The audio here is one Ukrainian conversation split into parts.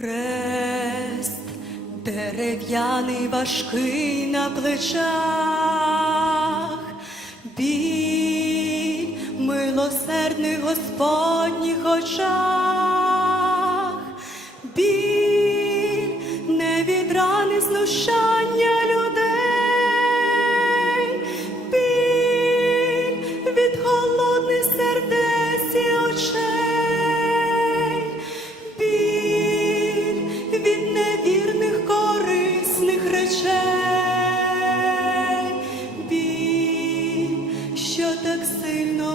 Хрест дерев'яний важкий на плечах, біль милосердних Господніх очах,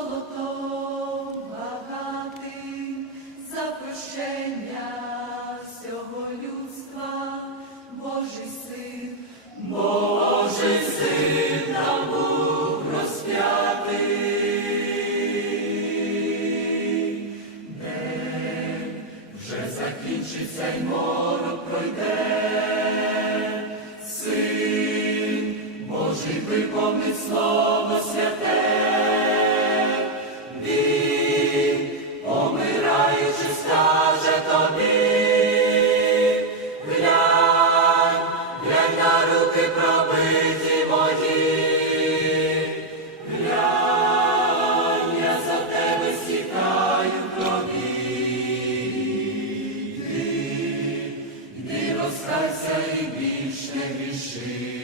золотом за прощення всього людства, Божий син, Божий син нам був розп'ятий. День вже закінчиться й морок пройде. Син Божий виповнить слово святе, Shri.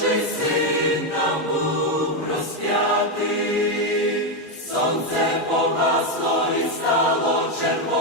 Божий син нам був розп'ятий, сонце погасло і стало червоним,